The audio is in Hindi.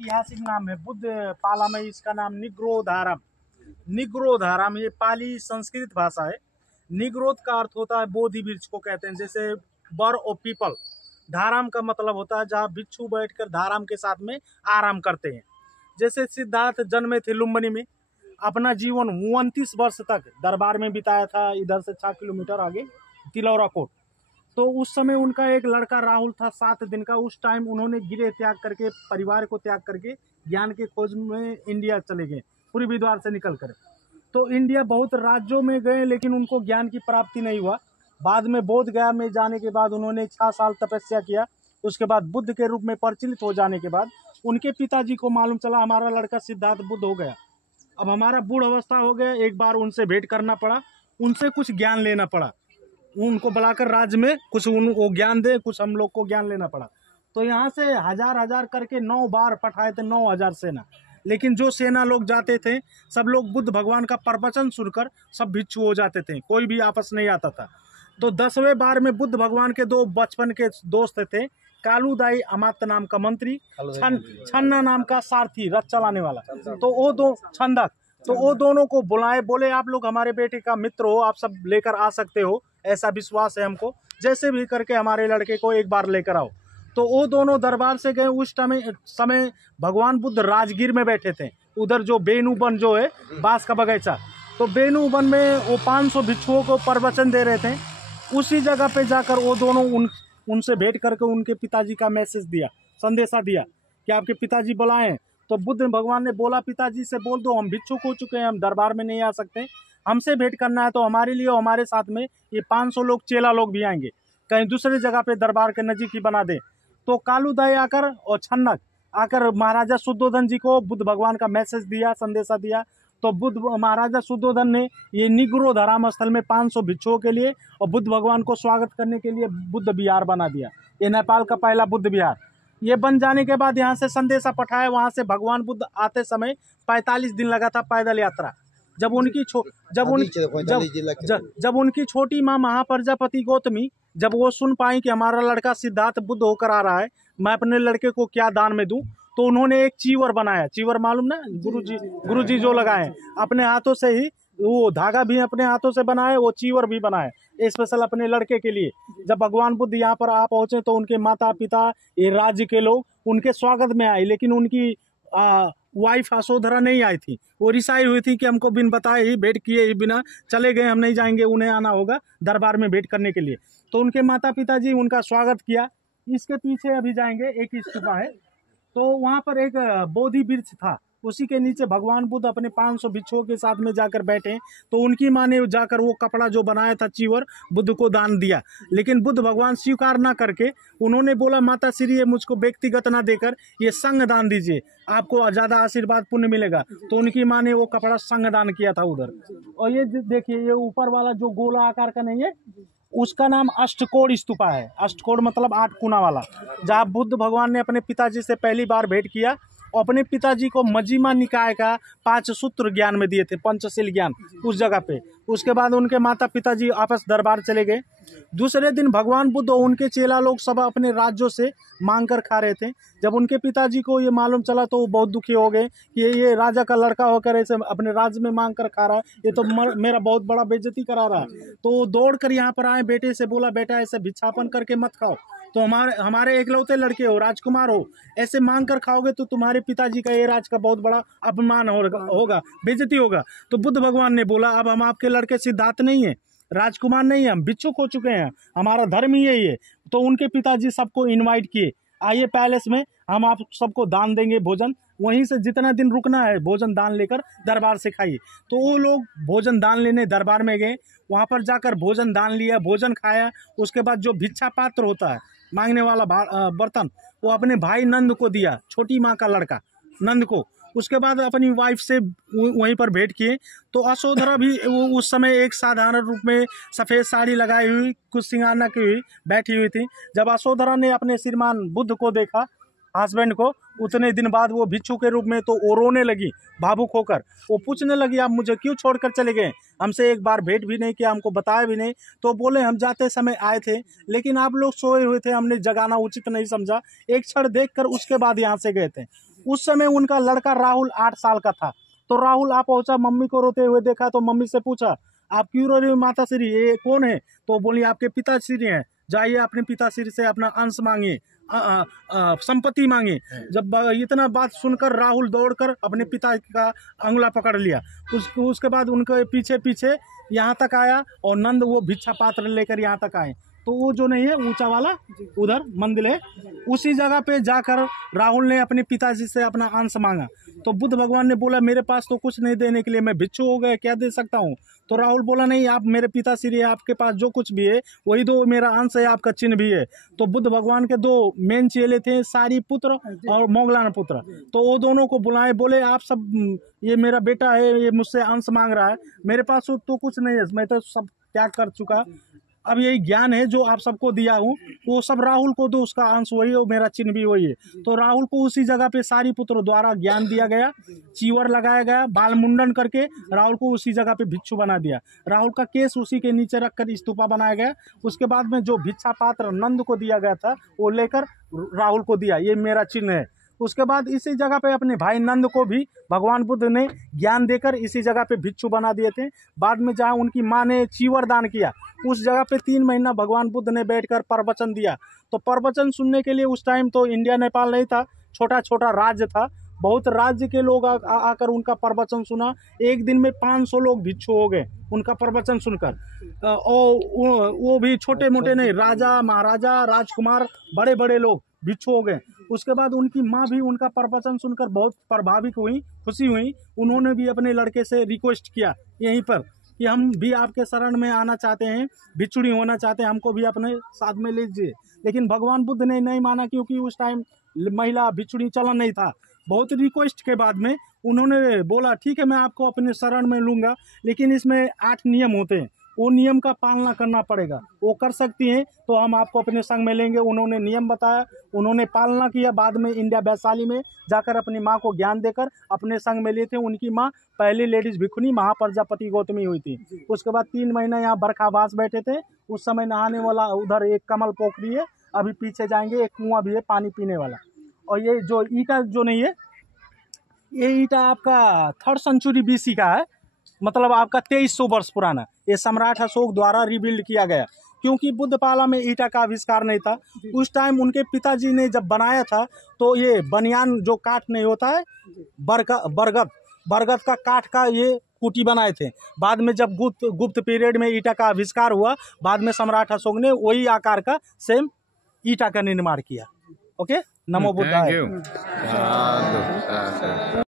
ऐतिहासिक नाम है। बुद्ध पाला में इसका नाम निग्रोधारम। निग्रोधारम ये पाली संस्कृत भाषा है। निग्रोध का अर्थ होता है बोधि वृक्ष को कहते हैं, जैसे बर और पीपल। धाराम का मतलब होता है जहाँ भिक्षु बैठकर धाराम के साथ में आराम करते हैं। जैसे सिद्धार्थ जन्मे थे लुम्बिनी में, अपना जीवन 29 वर्ष तक दरबार में बिताया था, इधर से 6 किलोमीटर आगे तिलौरा कोट। तो उस समय उनका एक लड़का राहुल था 7 दिन का। उस टाइम उन्होंने गृह त्याग करके, परिवार को त्याग करके ज्ञान के खोज में इंडिया चले गए, पूर्वी द्वार से निकल कर। तो इंडिया बहुत राज्यों में गए लेकिन उनको ज्ञान की प्राप्ति नहीं हुआ। बाद में बोध गया में जाने के बाद उन्होंने 6 साल तपस्या किया। उसके बाद बुद्ध के रूप में प्रचलित हो जाने के बाद उनके पिताजी को मालूम चला हमारा लड़का सिद्धार्थ बुद्ध हो गया, अब हमारा बूढ़ अवस्था हो गया। एक बार उनसे भेंट करना पड़ा, उनसे कुछ ज्ञान लेना पड़ा, उनको बुलाकर राज्य में कुछ उनको ज्ञान दे, कुछ हम लोग को ज्ञान लेना पड़ा। तो यहाँ से हजार करके 9 बार पठाए थे, 9000 सेना। लेकिन जो सेना लोग जाते थे सब लोग बुद्ध भगवान का प्रवचन सुनकर सब भिक्षु हो जाते थे, कोई भी आपस नहीं आता था। तो 10वें बार में बुद्ध भगवान के 2 बचपन के दोस्त थे, कालूदाई अमात्य नाम का मंत्री, छन्ना नाम का सारथी, रथ चलाने वाला। तो वो 2 छंदक, तो वो दोनों को बुलाए, बोले आप लोग हमारे बेटे का मित्र हो, आप सब लेकर आ सकते हो, ऐसा विश्वास है हमको, जैसे भी करके हमारे लड़के को एक बार लेकर आओ। तो वो दोनों दरबार से गए। उस समय भगवान बुद्ध राजगीर में बैठे थे, उधर जो बेनू वन जो है बांस का बगीचा, तो बेनू वन में वो 500 भिक्षुओं को प्रवचन दे रहे थे। उसी जगह पे जाकर वो दोनों उनसे भेंट करके उनके पिताजी का मैसेज दिया, संदेशा दिया कि आपके पिताजी बुलाएं। तो बुद्ध भगवान ने बोला पिताजी से बोल दो हम भिक्षुक हो चुके हैं, हम दरबार में नहीं आ सकते, हमसे भेंट करना है तो हमारे लिए हमारे साथ में ये 500 लोग चेला लोग भी आएंगे, कहीं दूसरी जगह पे दरबार के नजीक ही बना दे। तो कालूदाई आकर और छन्नक आकर महाराजा शुद्धोधन जी को बुद्ध भगवान का मैसेज दिया, संदेशा दिया। तो बुद्ध महाराजा शुद्धोधन ने ये निग्रोधाराम स्थल में 500 भिक्षुओं के लिए और बुद्ध भगवान को स्वागत करने के लिए बुद्ध विहार बना दिया। ये नेपाल का पहला बुद्ध विहार। ये बन जाने के बाद यहाँ से संदेशा पठाया, वहाँ से भगवान बुद्ध आते समय 45 दिन लगा था पैदल यात्रा। जब उनकी छोटी माँ महाप्रजापति गौतमी जब वो सुन पाई कि हमारा लड़का सिद्धार्थ बुद्ध होकर आ रहा है, मैं अपने लड़के को क्या दान में दूं, तो उन्होंने एक चीवर बनाया। चीवर मालूम ना, गुरुजी जो लगाए अपने हाथों से ही, वो धागा भी अपने हाथों से बनाए, वो चीवर भी बनाए स्पेशल अपने लड़के के लिए। जब भगवान बुद्ध यहाँ पर आ पहुंचे तो उनके माता पिता, ये राज्य के लोग उनके स्वागत में आए, लेकिन उनकी वाइफ असोधरा नहीं आई थी। वो रिसाई हुई थी कि हमको बिन बताए ही, भेंट किए ही बिना चले गए, हम नहीं जाएंगे, उन्हें आना होगा दरबार में भेंट करने के लिए। तो उनके माता पिताजी उनका स्वागत किया। इसके पीछे अभी जाएंगे, एक स्तूपा है, तो वहाँ पर एक बोधि वृक्ष था, उसी के नीचे भगवान बुद्ध अपने 500 भिक्षुओं के साथ में जाकर बैठे। तो उनकी माँ ने जाकर वो कपड़ा जो बनाया था चीवर बुद्ध को दान दिया, लेकिन बुद्ध भगवान स्वीकार ना करके उन्होंने बोला माता श्री ये मुझको व्यक्तिगत ना देकर ये संघ दान दीजिए, आपको ज़्यादा आशीर्वाद पुण्य मिलेगा। तो उनकी माँ ने वो कपड़ा संघ दान किया था उधर। और ये देखिए ये ऊपर वाला जो गोला आकार का नहीं है, उसका नाम अष्टकोण स्तूपा है। अष्टकोण मतलब 8 कोना वाला, जहाँ बुद्ध भगवान ने अपने पिताजी से पहली बार भेंट किया। अपने पिताजी को मजीमा निकाय का 5 सूत्र ज्ञान में दिए थे, पंचशील ज्ञान उस जगह पे। उसके बाद उनके माता पिताजी आपस दरबार चले गए। दूसरे दिन भगवान बुद्ध और उनके चेला लोग सब अपने राज्यों से मांग कर खा रहे थे। जब उनके पिताजी को ये मालूम चला तो वो बहुत दुखी हो गए कि ये राजा का लड़का होकर ऐसे अपने राज्य में मांग कर खा रहा है, ये तो मेरा बहुत बड़ा बेइज्जती करा रहा है। तो वो दौड़ कर यहाँ पर आए, बेटे से बोला बेटा ऐसे भिक्षापन करके मत खाओ, तो हमारे एकलौते लड़के हो, राजकुमार हो, ऐसे मांग कर खाओगे तो तुम्हारे पिताजी का ये राज का बहुत बड़ा अपमान होगा, बेइज्जती होगा। तो बुद्ध भगवान ने बोला अब हम आपके लड़के सिद्धार्थ नहीं है, राजकुमार नहीं है, हम भिक्षुक हो चुके हैं, हमारा धर्म ही यही है। तो उनके पिताजी सबको इनवाइट किए, आइए पैलेस में, हम आप सबको दान देंगे भोजन, वहीं से जितना दिन रुकना है भोजन दान लेकर दरबार से खाइए। तो वो लोग भोजन दान लेने दरबार में गए, वहाँ पर जाकर भोजन दान लिया, भोजन खाया। उसके बाद जो भिक्षा पात्र होता है, मांगने वाला बर्तन, वो अपने भाई नंद को दिया, छोटी माँ का लड़का नंद को। उसके बाद अपनी वाइफ से वहीं पर भेंट किए। तो असोधरा भी उस समय एक साधारण रूप में सफ़ेद साड़ी लगाई हुई, कुछ श्रृंगार न की हुई बैठी हुई थी। जब असोधरा ने अपने श्रीमान बुद्ध को देखा, हस्बैंड को, उतने दिन बाद वो भिक्षु के रूप में, तो वो रोने लगी भावुक होकर। वो पूछने लगी आप मुझे क्यों छोड़कर चले गए, हमसे एक बार भेंट भी नहीं किया, हमको बताया भी नहीं। तो बोले हम जाते समय आए थे लेकिन आप लोग सोए हुए थे, हमने जगाना उचित नहीं समझा, एक क्षण देखकर उसके बाद यहाँ से गए थे। उस समय उनका लड़का राहुल 8 साल का था। तो राहुल आ पहुंचा, मम्मी को रोते हुए देखा तो मम्मी से पूछा, आप क्यों रो रही हो माताश्री, ये कौन है? तो बोली आपके पिताश्री हैं, जाइए अपने पिताश्री से अपना अंश मांगिए, संपत्ति मांगे। जब इतना बात सुनकर राहुल दौड़कर अपने पिता का अंगुला पकड़ लिया। उसके बाद उनके पीछे पीछे यहाँ तक आया और नंद वो भिक्षा पात्र लेकर यहाँ तक आए। तो वो जो नहीं है ऊंचा वाला उधर मंदिर है, उसी जगह पे जाकर राहुल ने अपने पिताजी से अपना अंश मांगा। तो बुद्ध भगवान ने बोला मेरे पास तो कुछ नहीं देने के लिए, मैं भिक्षु हो गया, क्या दे सकता हूँ? तो राहुल बोला नहीं, आप मेरे पिताश्री है, आपके पास जो कुछ भी है वही दो, मेरा अंश है, आपका चिन्ह भी है। तो बुद्ध भगवान के 2 मेन चेले थे, सारी पुत्र और मोगलान पुत्र। तो वो दोनों को बुलाए, बोले आप सब, ये मेरा बेटा है, ये मुझसे अंश मांग रहा है, मेरे पास तो कुछ नहीं है, मैं तो सब त्याग कर चुका, अब यही ज्ञान है जो आप सबको दिया हूँ वो सब राहुल को दो, उसका अंश वही है, मेरा चिन्ह भी वही है। तो राहुल को उसी जगह पे सारी पुत्र द्वारा ज्ञान दिया गया, चीवर लगाया गया, बाल मुंडन करके राहुल को उसी जगह पे भिक्षु बना दिया। राहुल का केस उसी के नीचे रखकर स्तूपा बनाया गया। उसके बाद में जो भिक्षा पात्र नंद को दिया गया था वो लेकर राहुल को दिया, ये मेरा चिन्ह है। उसके बाद इसी जगह पे अपने भाई नंद को भी भगवान बुद्ध ने ज्ञान देकर इसी जगह पे भिक्षु बना दिए थे। बाद में जहाँ उनकी माँ ने चीवर दान किया, उस जगह पे 3 महीना भगवान बुद्ध ने बैठकर प्रवचन दिया। तो प्रवचन सुनने के लिए उस टाइम तो इंडिया नेपाल नहीं था, छोटा छोटा राज्य था, बहुत राज्य के लोग आकर उनका प्रवचन सुना। एक दिन में 500 लोग भिक्षु हो गए उनका प्रवचन सुनकर। और वो भी छोटे मोटे नहीं, राजा महाराजा राजकुमार बड़े बड़े लोग भिक्षु हो गए। उसके बाद उनकी माँ भी उनका प्रवचन सुनकर बहुत प्रभावित हुई, खुशी हुई। उन्होंने भी अपने लड़के से रिक्वेस्ट किया यहीं पर कि हम भी आपके शरण में आना चाहते हैं, भिक्षुणी होना चाहते हैं, हमको भी अपने साथ में लीजिए। लेकिन भगवान बुद्ध ने नहीं माना, क्योंकि उस टाइम महिला भिक्षुणी चलन नहीं था। बहुत रिक्वेस्ट के बाद में उन्होंने बोला ठीक है मैं आपको अपने शरण में लूँगा, लेकिन इसमें 8 नियम होते हैं, वो नियम का पालना करना पड़ेगा, वो कर सकती हैं तो हम आपको अपने संग में लेंगे। उन्होंने नियम बताया, उन्होंने पालना किया। बाद में इंडिया वैशाली में जाकर अपनी माँ को ज्ञान देकर अपने संग में लिए थे। उनकी माँ पहली लेडीज भिक्षुणी महाप्रजापति गौतमी हुई थी। उसके बाद 3 महीना यहाँ बरखावास बैठे थे। उस समय नहाने वाला उधर एक कमल पोखरी है, अभी पीछे जाएंगे एक कुआं भी है पानी पीने वाला। और ये जो ईटा जो नहीं है, ये ईटा आपका 3rd सेंचुरी BC का है, मतलब आपका 2300 वर्ष पुराना। ये सम्राट अशोक द्वारा रिबिल्ड किया गया, क्योंकि बुद्धपाला में ईटा का आविष्कार नहीं था। उस टाइम उनके पिताजी ने जब बनाया था तो ये बनियान जो काठ नहीं होता है, बरगद का काठ का ये कुटी बनाए थे। बाद में जब गुप्त पीरियड में ईटा का आविष्कार हुआ, बाद में सम्राट अशोक ने वही आकार का सेम ईटा का निर्माण किया। ओके, नमो बुद्धाय।